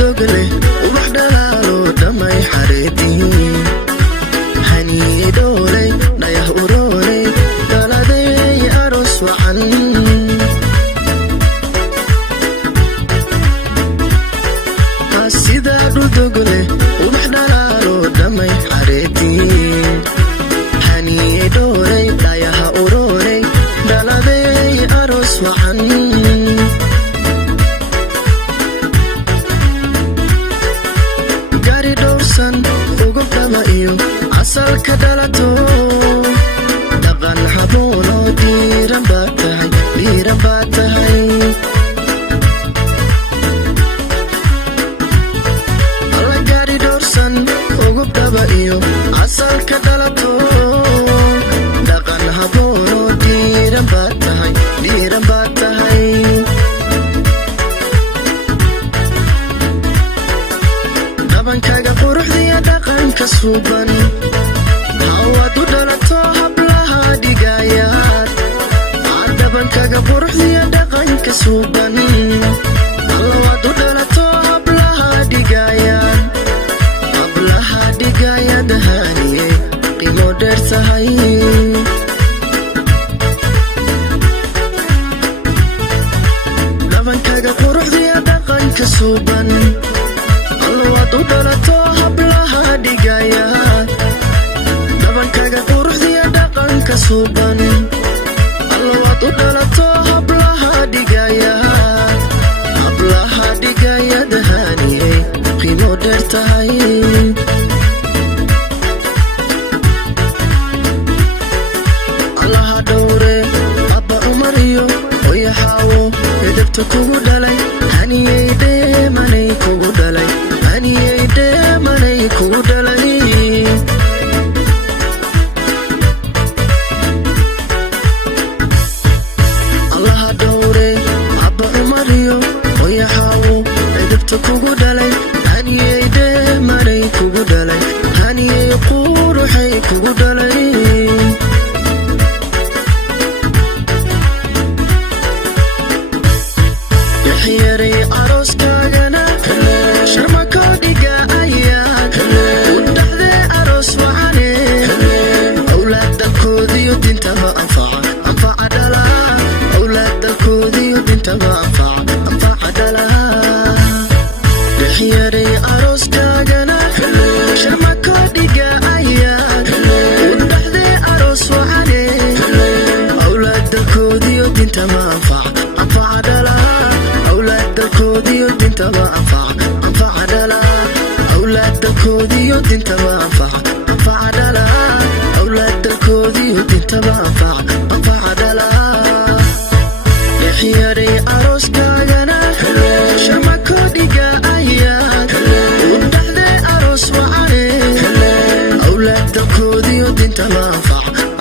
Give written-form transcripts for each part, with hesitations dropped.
dogle ubax dhalaalo dhamay xareedii hani doole dhayah uroole daladay aros wacan sida dogle ubax dhalaalo dhamay xareedii hani doole dhayah uroole daladay aros wacan asalka dhalato dhaqan haboono diiran baad tahay alla gaari dhowrsan ugu dhaba iyo asalka dhalato dhaqan haboono diiran baad tahay dhabankaga quruxdiya dhaqanka suuban hawad u dhalato hablaha dhigayaad dhabankaga quruxdiya dhaqanka suuban hawad u dhalato hablaha dhigayaad haniye qiimo dheer tahay dhabankaga quruxdiya dhaqanka suuban hawad u dhalato hablaha dhigayaad dhabankaga quruxdiya dhaqanka suuban hawad u dhalato hablaha dhigayaad haniye qiimo dheer tahay allaha dhowre abba umar iyo oyaxaawo edebta kugu dhalay haniyey dheemanay kugu dhalay allaha dhowre abba umar iyo oyaxaawo edebta kugu dhalay haniyey dheemanay kugu dhalay haniyey quruxay kugu dhalay yaxyaray arooskaagana sharmakoodhiga ayaad udhaxdee aroos wacane awlaad dalkoodiyo dintaba anfaca dhalaa awlaad dalkoodiyo dintaba anfaca dhalaa yaxyaray arooskaagana sharmakoodhiga ayaad udhaxdee aroos wacane awlaad dalkoodiyo dintaba anfaca dhalaa awlaad dalkoodiyo dintaba anfaca dhalaa awlaad dalkoodiyo dintaba anfaca dhalaa awlaad dalkoodiyo dintaba anfaca dhalaa yaxyaray arooskaagana sharmakoodhiga ayaad udhaxdee aroos wacane awlaad dalkoodiyo dintaba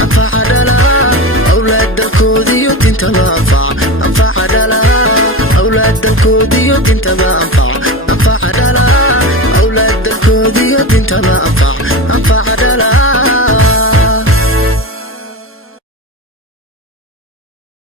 anfaca dhalaa awlaad dalkoodiyo dintaba anfaca dhalaa awlaad dalkoodiyo dintaba anfaca